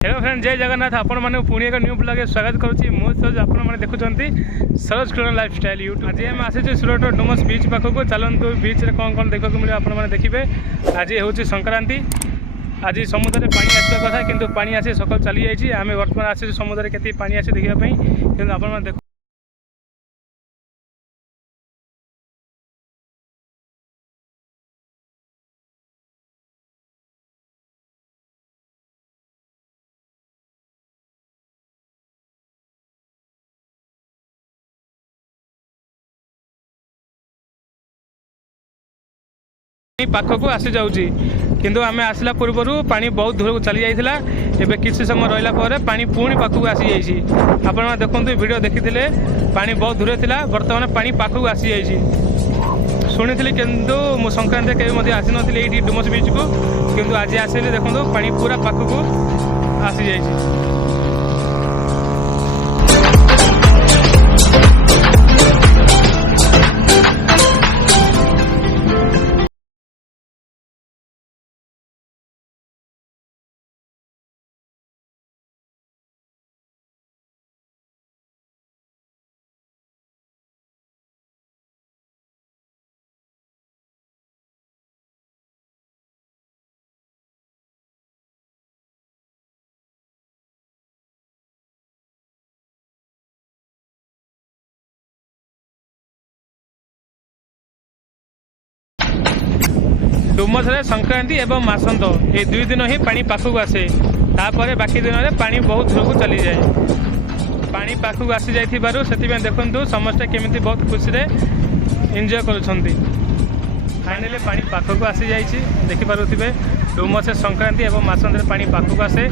Hello friend, जय जगन्नाथ। आपण मैंने पुणी एक न्यू ब्लॉग स्वागत करुच्ची। मु सरोज, आपण मैंने देखुं सरोज किरण लाइफस्टाइल यूट्यूब। आज आम आसी सुरट डुमस बीच पाखक। चलतु बीच में कौन कौन देखा मिले आपण मैंने देखिए। आज हूँ संक्रांति। आज समुद्र में पानी आसवा कथा किंतु पानी आसी सकाल चली जाइए। आम बर्तमान आसी समुद्र में केत पानी आसी देखापी कि आपण देख पाखक आसी जाऊँगी किंतु आम आसला पूर्वर पानी बहुत दूर को चली जाइए। एवं किसी समय रहा पानी पुणी पाखक आसी जाइए। आपण देखो वीडियो देखी पानी बहुत दूर था, बर्तमान पानी पाखक आसी जाइए। शुणी किंतु मु संक्रांति के आसी नी ये डुमस बीच को, किंतु आज आसिले देखो पानी पूरा पाखक आसी जाइए। डुमस संक्रांति एवं मासंत ये दुई दिन ही पानी पाखक आसे। तापर बाकी दिन में पानी बहुत दूर को चली जाए। पानी पाखक आसी जाइथिबारु सेतिबे देखंतु समस्त केमिति बहुत खुशी रे एंजॉय करूछंती। फाइनली पानी पाखक आसी जाइछि। देखि पारुथिबे डुमस संक्रांति एवं मासंत रे पानी पाखक आसे।